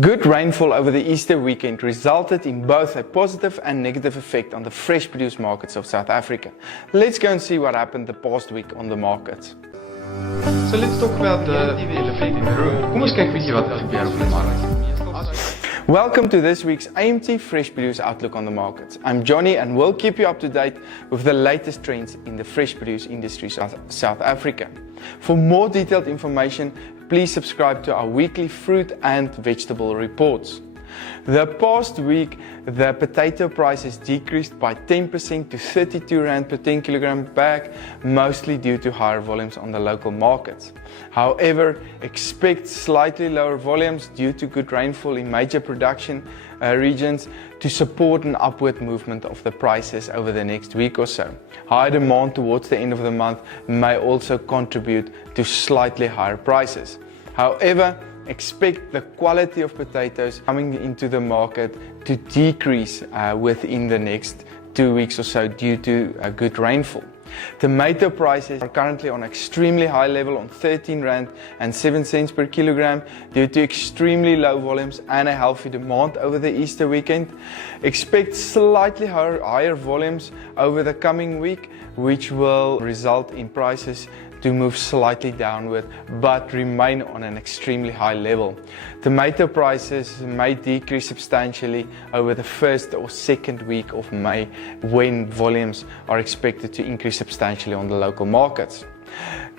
Good rainfall over the Easter weekend resulted in both a positive and negative effect on the fresh produce markets of South Africa. Let's go and see what happened the past week on the markets. So let's talk about the elephant in the room. Kom ons kyk 'n bietjie wat gebeur op die mark. Welcome to this week's AMT Fresh Produce Outlook on the Markets. I'm Johnny and we'll keep you up to date with the latest trends in the fresh produce industry of South Africa. For more detailed information, please subscribe to our weekly fruit and vegetable reports. The past week, the potato prices decreased by 10% to 32 Rand per 10 kilogram bag, mostly due to higher volumes on the local markets. However, expect slightly lower volumes due to good rainfall in major production regions to support an upward movement of the prices over the next week or so. High demand towards the end of the month may also contribute to slightly higher prices. However, expect the quality of potatoes coming into the market to decrease within the next 2 weeks or so due to good rainfall. Tomato prices are currently on extremely high level on 13 Rand and 7 cents per kilogram due to extremely low volumes and a healthy demand over the Easter weekend. Expect slightly higher volumes over the coming week, which will result in prices to move slightly downward but remain on an extremely high level. Tomato prices may decrease substantially over the first or second week of May when volumes are expected to increase substantially on the local markets.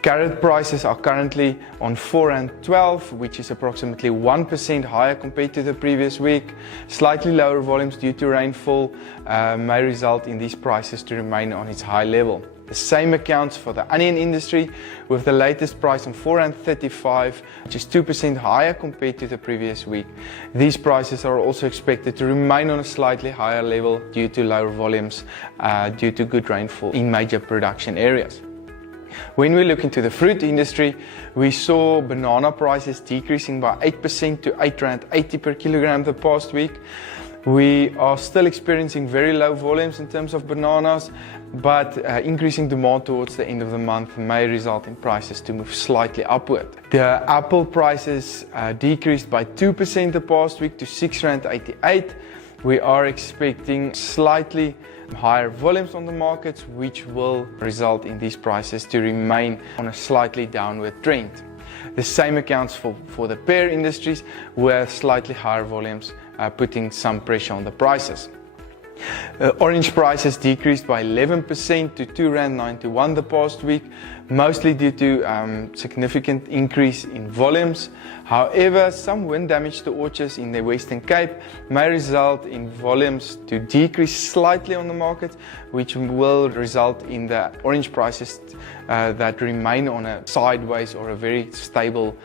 Carrot prices are currently on 4.12, which is approximately 1% higher compared to the previous week. Slightly lower volumes due to rainfall may result in these prices to remain on its high level. The same accounts for the onion industry, with the latest price on 4.35, which is 2% higher compared to the previous week. These prices are also expected to remain on a slightly higher level due to lower volumes due to good rainfall in major production areas. When we look into the fruit industry, we saw banana prices decreasing by 8% to 8.80 Rand per kilogram the past week. We are still experiencing very low volumes in terms of bananas, but increasing demand towards the end of the month may result in prices to move slightly upward. The apple prices decreased by 2% the past week to 6.88 Rand. We are expecting slightly higher volumes on the markets, which will result in these prices to remain on a slightly downward trend. The same accounts for the pear industries, with slightly higher volumes putting some pressure on the prices. Orange prices decreased by 11% to 2.91 Rand the past week, mostly due to significant increase in volumes. However, some wind damage to orchards in the Western Cape may result in volumes to decrease slightly on the market, which will result in the orange prices that remain on a sideways or a very stable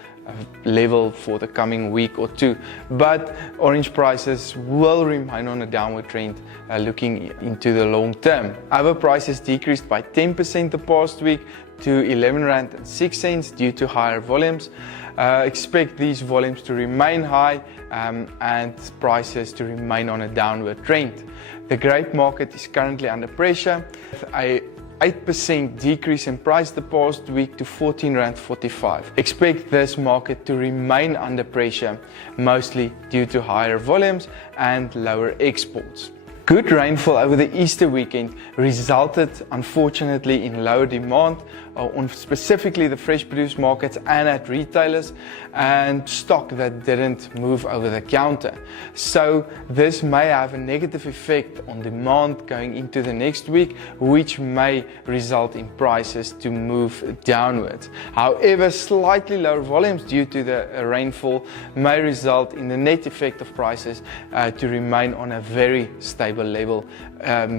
level for the coming week or two, but orange prices will remain on a downward trend looking into the long term. Other prices decreased by 10% the past week to 11.06 Rand due to higher volumes. Expect these volumes to remain high and prices to remain on a downward trend. The grape market is currently under pressure, with a 8% decrease in price the past week to 14.45 Rand. Expect this market to remain under pressure, mostly due to higher volumes and lower exports. Good rainfall over the Easter weekend resulted, unfortunately, in lower demand on specifically the fresh produce markets and at retailers, and stock that didn't move over the counter. So this may have a negative effect on demand going into the next week, which may result in prices to move downwards. However, slightly lower volumes due to the rainfall may result in the net effect of prices to remain on a very stable level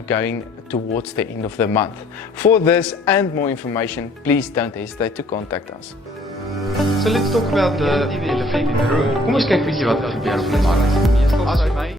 going towards the end of the month. For this and more information, please don't hesitate to contact us. So let's talk about the elephant in the room. Kom ons kyk 'n bietjie wat gebeur op die mark.